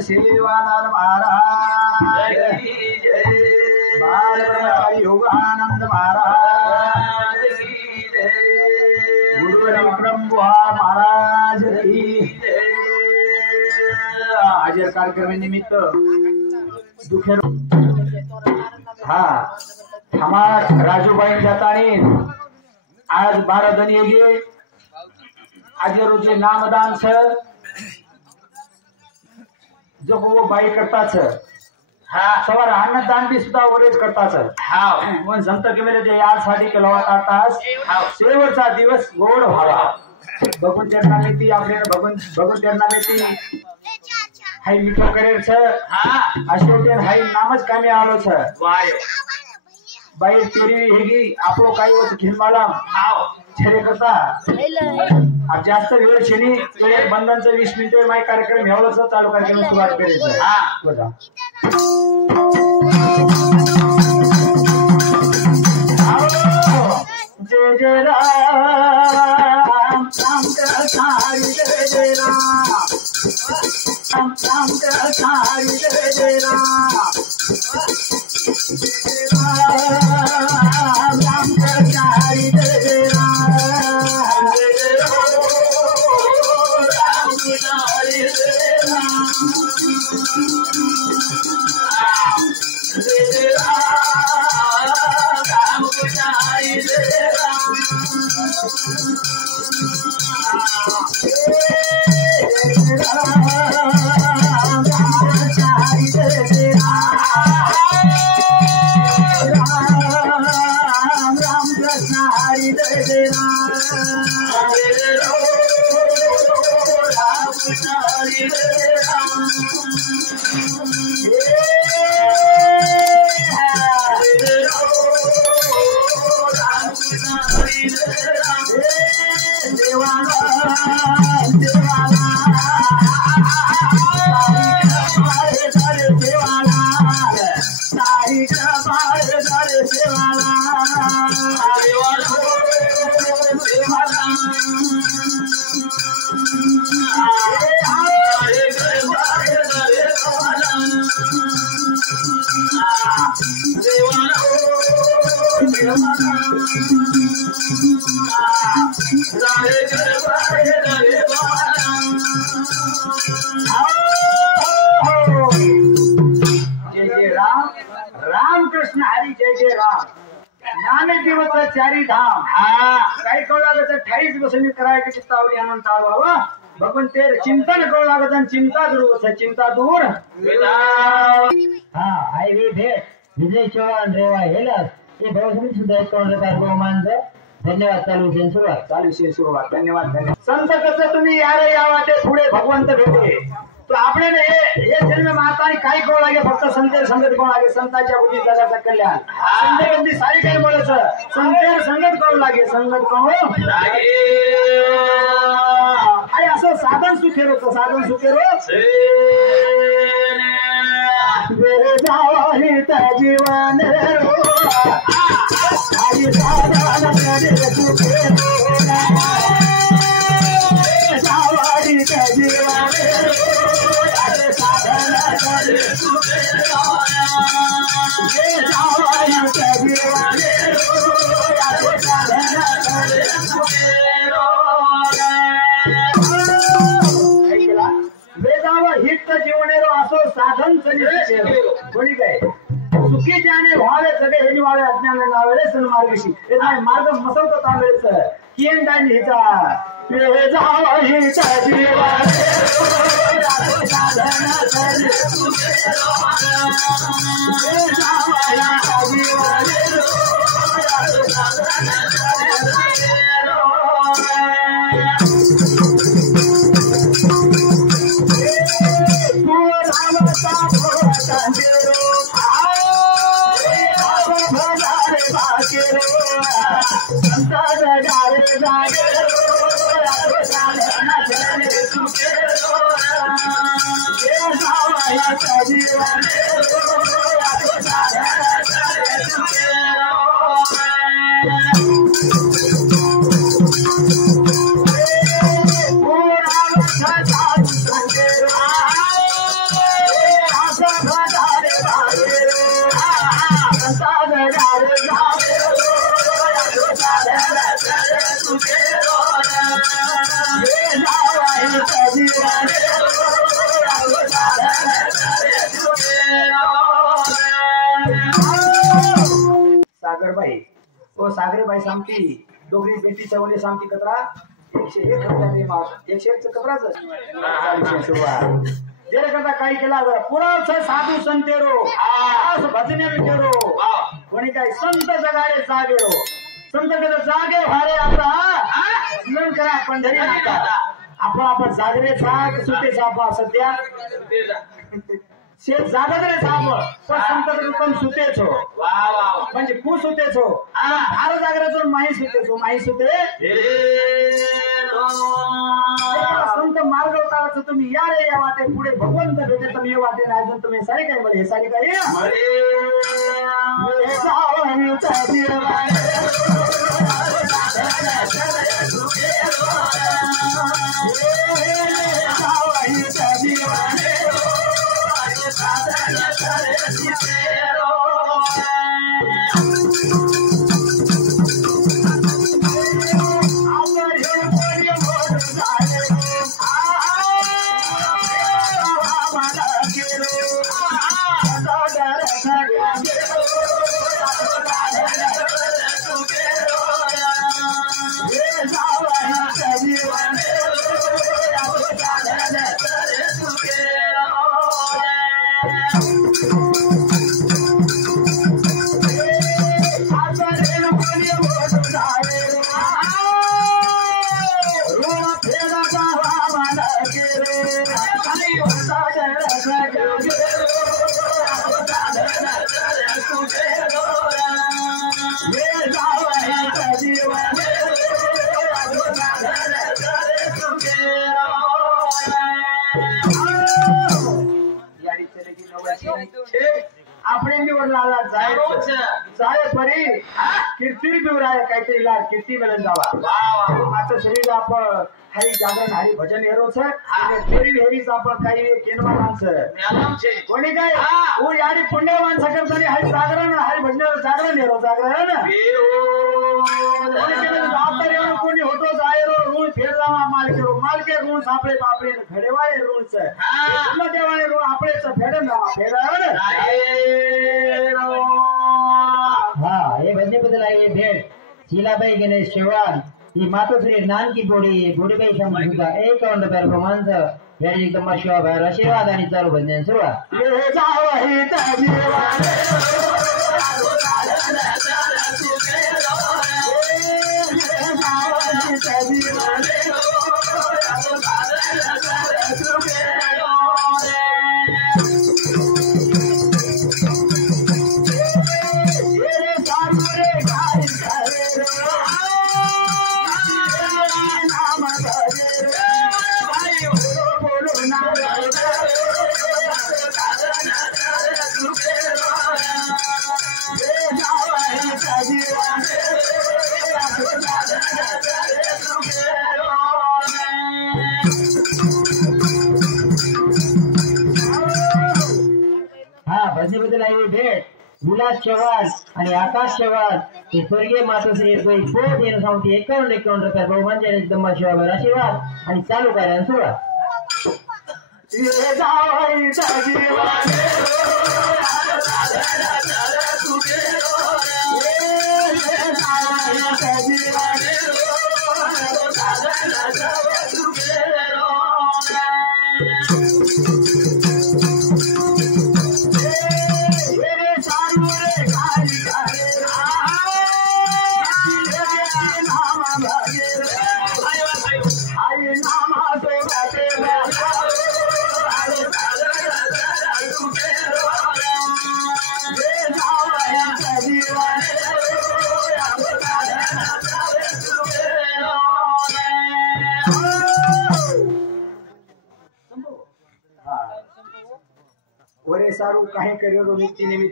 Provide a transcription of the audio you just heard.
सेवालाल महाराज की जय। बाल योगानंद महाराज की जय। गुरु विक्रम बुआ महाराज की जय। हाजर कार्यक्रमानिमित्त दुखेर हा हमार राजूबाई जातानी आज 12 जण येगे आज रोजी नामदान छ जो वो बाई करताच हा सवार अन्नदान भी सुद्धा वरेच करताच हा पण संत के मेरे जे यासाठी केला होता तास शेवटचा दिवस गोड व्हावा भगवंत चरणामेती आपल्याला भगवंत चरणामेती हाय मिठो करेल छ हा अशोकन हाय नामच कामी आलो छ वारे बाई तेरी हेगी आपो काही वत खिलमाला हाव छेरे करता अब जास्त वेळ शेनी वेळ बंधनचं 20 मिनिटे माय कार्यक्रम हेवलच चालू कार्यक्रम सुरुवात करेल हा बघा जय जय राम राम कृष्ण जय जय राम राम कृष्ण जय जय राम राम कृष्ण जय जय चारी धाम हा काही कळ लागत 28 बसनी करायची चित्तावली अनंत आळवा भगवान तेर चिंतन कळ लागत आणि चिंता दूर चिंता दूर हा आई वी भेट विजय चव्हाण रेवा हेलास हे भाऊसमी सुद्धा कळलं कार्यक्रमांचं धन्यवाद चालू सुरुवात धन्यवाद संत कसं तुम्ही यारे या वाटे पुढे भगवंत भेटे तो आपने हे जन्म माता काय कळ लागे फक्त संतेर संगत कोण लागे संतांच्या बुद्धी जगाचं कल्याण संतेर सारी काय बोलायचं संतेर संगत कोण लागे संगत कोण लागे अरे असं साधन सुखेरो वे जाहित जीवन रो आई साधन करे सुखेरो जाहित जीवन वेदावर हित जीवनेरो असो साधन कोणी काय सुखी ज्याने व्हावे सगळे हे व्हावे अज्ञान लावले सन्मार्गशी हे नाही मार्ग मसवतो तांबेच कियन दानी हिचा वेदावर हित जीवनेरो साधन सागरबाई तो सागरबाई सांगती डोगरी बेटी चवली सांगती कतरा 101 रुपये माव 101 कपराच 40 सुरुवात जेरे करता काही केला पुराव साधू संतेरो आस भजने केरो कोणी काय संत जगाडे जागेरो संत केलं जागे भारे आता जीवन करा पंढरी नाका आपण जागरे जाग सुते सापा सध्या शेत जागा रे साप पण संत पण सुतेच हो म्हणजे कु सुतेच हो फार जागराचं माही सुते संत मार्ग होता तुम्ही या रे या वाटे पुढे भगवंत भेटे तुम्ही वाटे नाही तुम्ही सारे काय म्हणे हे सारे काय આપણે निवडला जाय परी कीर्ती बिवराय काहीतरी लाल कीर्ती मिळून जावा माझं शरीर आपण हरी जागरण हरी भजन हेरो छे फेरी हेरीच आपण काही केनवा माणसं कोणी काय ओ याडी पुण्यवान सकरतानी हरी जागरण हरी भजन जागरण हेरो जागरण कोणी केलं जातर येऊन कोणी होतो जायरो ऋण फेरवा मालके ऋण सापडे बापरे घडेवाळे ऋण छे तुला देवाळे ऋण आपलेच फेडन जावा फेडन हाँ ये बदले बदला ये भेट शीलाबाई गणेश चव्हाण ही मातोश्री नानकी बोडी बोडीबाई समजूता 51 परफॉर्मन्स याची एकदम शिवा बाहेर आशीर्वाद आणि चालू भजन सुरुवात हाँ भजनी बदल आई भेट विलास चव्हाण आणि आकाश चव्हाण हे स्वर्गीय मातोश्री पोट येणं सांगते 51 रुपये बहुमान एकदम शिवाय आशीर्वाद आणि चालू करायला सुरुवात वरे सारू काही करियो निमित्त